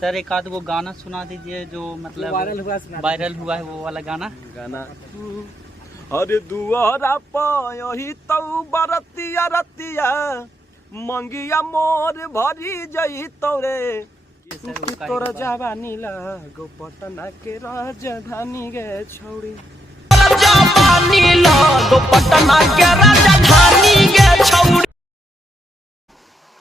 Sir एक आध वो गाना सुना दीजिए जो मतलब वायरल हुआ है, वो वाला गाना। अरे दुआरा पाही तऊ बरतिया रतिया मंगिया मोर भरी जई तोरे तोरा जवानी लागो पटना के राजधानी गे छौड़ी जवानी लागो पटना के राजधानी गे छौड़ी।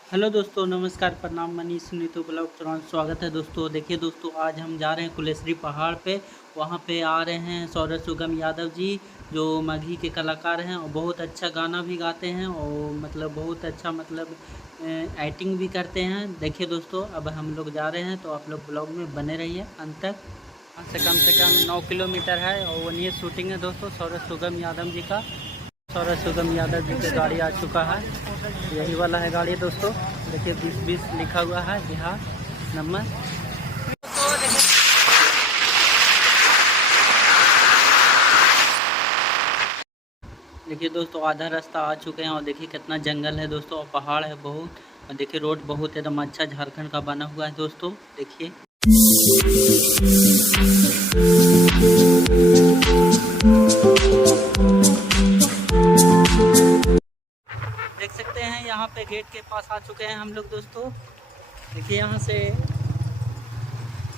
हेलो दोस्तों, नमस्कार, प्रणाम, मनीष नीतू ब्लॉग तुरंत स्वागत है दोस्तों। देखिए दोस्तों, आज हम जा रहे हैं कुलेश्वरी पहाड़ पे। वहाँ पे आ रहे हैं सौरभ सुगम यादव जी, जो मगही के कलाकार हैं और बहुत अच्छा गाना भी गाते हैं और मतलब बहुत अच्छा मतलब एक्टिंग भी करते हैं। देखिए दोस्तों, अब हम लोग जा रहे हैं तो आप लोग ब्लॉग में बने रहिए अंत तक। यहाँ से कम 9 किलोमीटर है और वही शूटिंग है दोस्तों सौरभ सुगम यादव जी का। सौरभ सुगम यादव जी की गाड़ी आ चुका है, यही वाला है गाड़ी दोस्तों। देखिए 2020 लिखा हुआ है, बिहार नंबर। देखिए दोस्तों, आधा रास्ता आ चुके हैं और देखिए कितना जंगल है दोस्तों और पहाड़ है बहुत। और देखिए रोड बहुत एकदम अच्छा झारखंड का बना हुआ है दोस्तों। देखिए देख सकते हैं यहाँ पे गेट के पास आ चुके हैं हम लोग दोस्तों। देखिए यहाँ से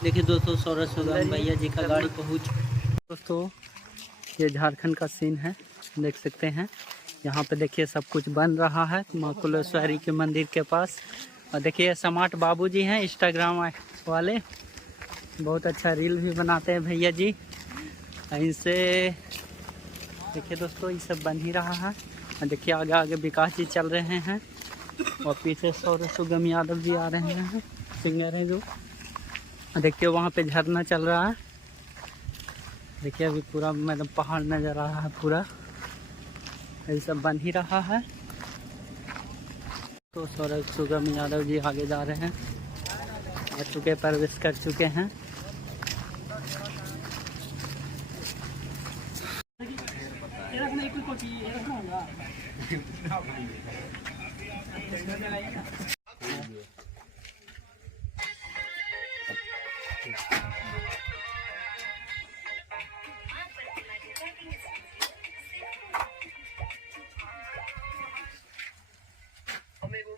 देखिए दोस्तों, सौरभ सुगम भैया जी का गाड़ी पहुँच दोस्तों। ये झारखंड का सीन है, देख सकते हैं। यहाँ पे देखिए सब कुछ बन रहा है माँ कुलेश्वरी के मंदिर के पास। और देखिए स्मार्ट बाबूजी हैं, इंस्टाग्राम वाले, बहुत अच्छा रील भी बनाते हैं भैया जी। इनसे देखिए दोस्तों, ये सब बन ही रहा है। देखिए आगे आगे विकास जी चल रहे हैं और पीछे सौरभ सुगम यादव जी आ रहे हैं, सिंगर हैं जो। देखिए वहाँ पे झरना चल रहा है। देखिए अभी पूरा मतलब पहाड़ नज़र आ रहा है, पूरा ये सब बन ही रहा है। तो सौरभ सुगम यादव जी आगे जा रहे हैं, आ चुके, प्रवेश कर चुके हैं।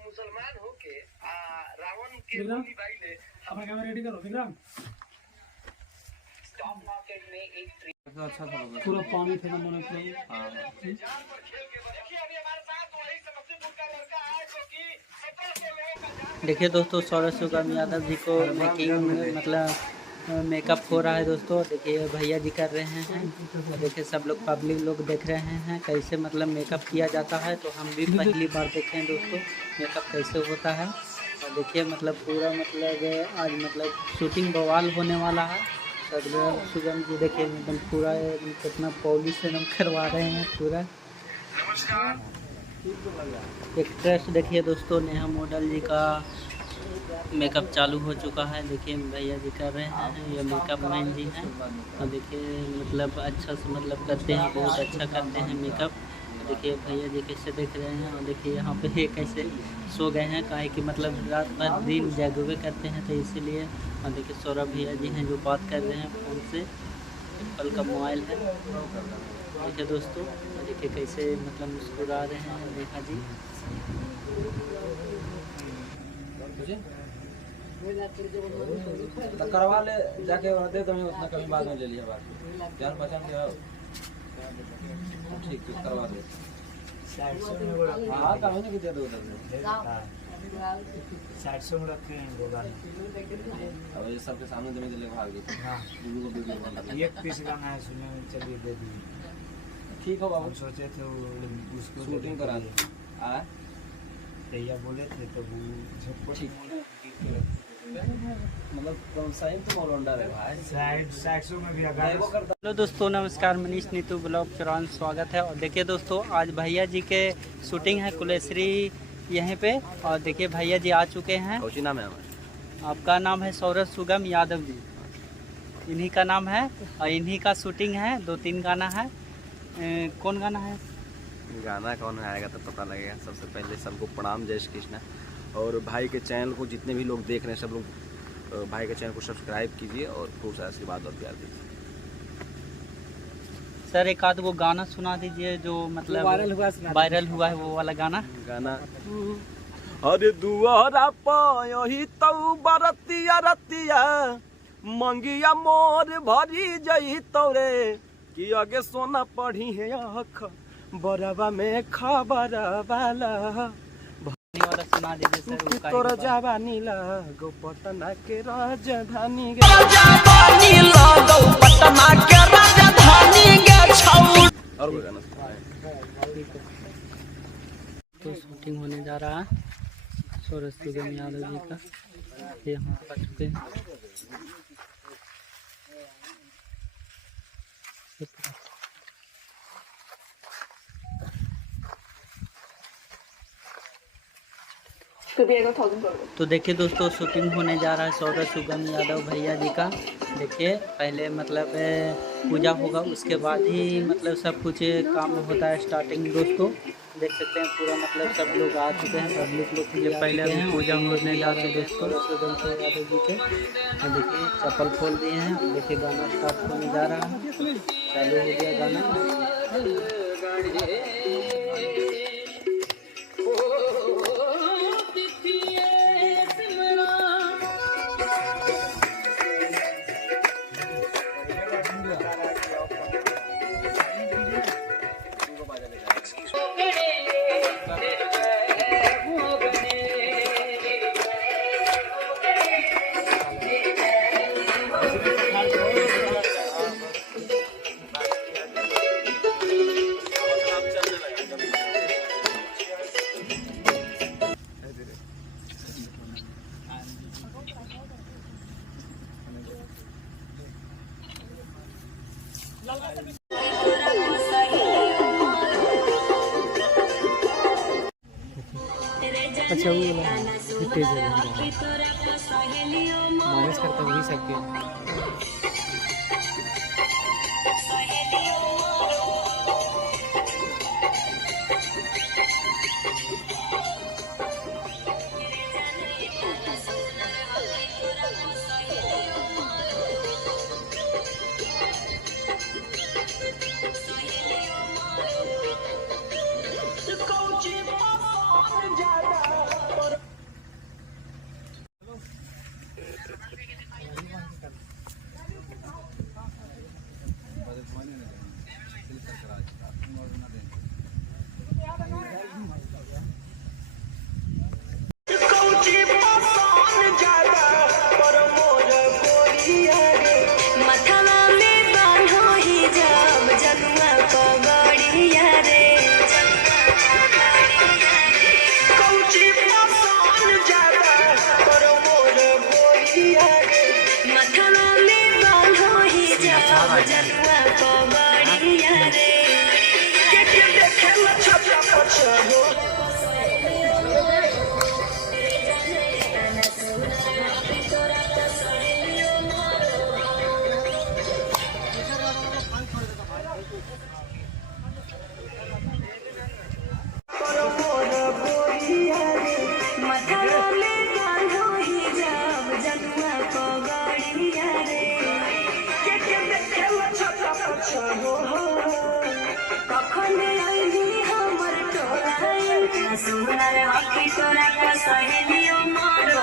मुसलमान होके रावण के कैमरा रेडी करो विक्रम। स्टॉक मार्केट में एक अच्छा पूरा पानी थे दोनों पे। देखिए दोस्तों, सौरभ सुगम यादव जी को मेकिंग मतलब मेकअप हो रहा है दोस्तों। देखिए भैया जी कर रहे हैं। देखिए सब लोग पब्लिक लोग देख रहे हैं कैसे मतलब मेकअप किया जाता है। तो हम भी पहली बार देखे हैं दोस्तों मेकअप कैसे होता है। और देखिए मतलब पूरा मतलब आज मतलब शूटिंग बवाल होने वाला है। सौरभ सुगम जी देखिए एकदम पूरा कितना पॉलिश एकदम करवा रहे हैं पूरा। एक्ट्रेस देखिए दोस्तों, नेहा मॉडल जी का मेकअप चालू हो चुका है। देखिए भैया जी कर रहे हैं, ये मेकअप मैन जी हैं। और देखिए मतलब अच्छा से मतलब करते हैं, बहुत अच्छा करते हैं मेकअप। देखिए भैया जी कैसे देख रहे हैं। और देखिए यहाँ पे कैसे सो गए हैं, काहे कि मतलब रात भर दिन जागवे करते हैं तो इसीलिए। और देखिए सौरभ भैया जी हैं जो बात कर रहे हैं फ़ोन से, एप्पल का मोबाइल है। देखिए दोस्तों, देखिए कैसे मतलब मुस्कुरा रहे हैं नेहा जी। तो करवा ले जाके दे तो उतना कभी बाद में ले लिया बात जान पहचान के। ठीक ठीक करवा दे। हाँ कभी नहीं दे दो उधर 700 में रखे हैं गोदान। अब ये सबके सामने देने के लिए भाग गए। हाँ वीडियो एक पीस गाना है सुनने में, चलिए दे दी। ठीक हो बाबू, सोचे थे उसको शूटिंग करा दे भैया बोले थे तो वो ठीक मतलब साइड तो ऑलराउंडर है भाई, साइड में भी आगे। हेलो दोस्तों, नमस्कार, मनीष नीतू ब्लॉग तुरंत स्वागत है। और देखिए दोस्तों, आज भैया जी के शूटिंग है कुलेश्वरी यहीं पे। और देखिए भैया जी आ चुके हैं। कौन नाम है हमारा? आपका नाम है सौरभ सुगम यादव जी, इन्हीं का नाम है और इन्हीं का शूटिंग है। 2-3 गाना है। कौन गाना है? गाना कौन आएगा तो पता लगेगा। सबसे पहले सबको प्रणाम, जय श्री कृष्ण। और भाई के चैनल को जितने भी लोग देख रहे हैं सब लोग तो भाई के चैनल को सब्सक्राइब कीजिए और खूब सारा आशीर्वाद और प्यार दीजिए। सर एक आध वो गाना सुना दीजिए जो मतलब वायरल हुआ है, वो वाला गाना। अरे दुआरा पाही तऊ बरतिया रतिया मंगिया मोर भरी जई तोरे कि आगे सोना पढ़ी है आँख बरवा में खबर वाला वाला सुना दीजिए सर। वो तोर जवानी लगो पटना के राजधानी और कोई गाना तो शूटिंग होने जा रहा है सौरभ सुगम यादव जी का। ये हम आ चुके हैं। तो देखिए दोस्तों, शूटिंग होने जा रहा है सौरभ सुगम यादव भैया जी का। देखिए पहले मतलब पूजा होगा, उसके बाद ही मतलब सब कुछ काम होता है स्टार्टिंग। दोस्तों देख सकते हैं पूरा मतलब सब लोग आ चुके हैं, पब्लिक लोग ये पहले अभी पूजा होने जा रहे हैं दोस्तों सुगम यादव जी के। और देखिए चप्पल खोल दिए हैं। देखिए गाना स्टार्ट होने जा रहा है, चालू हो गया गाना। अच्छा वो तेज है माइनस करता वही सबके। सुंदर हकी तोरा का सहेलियो मारो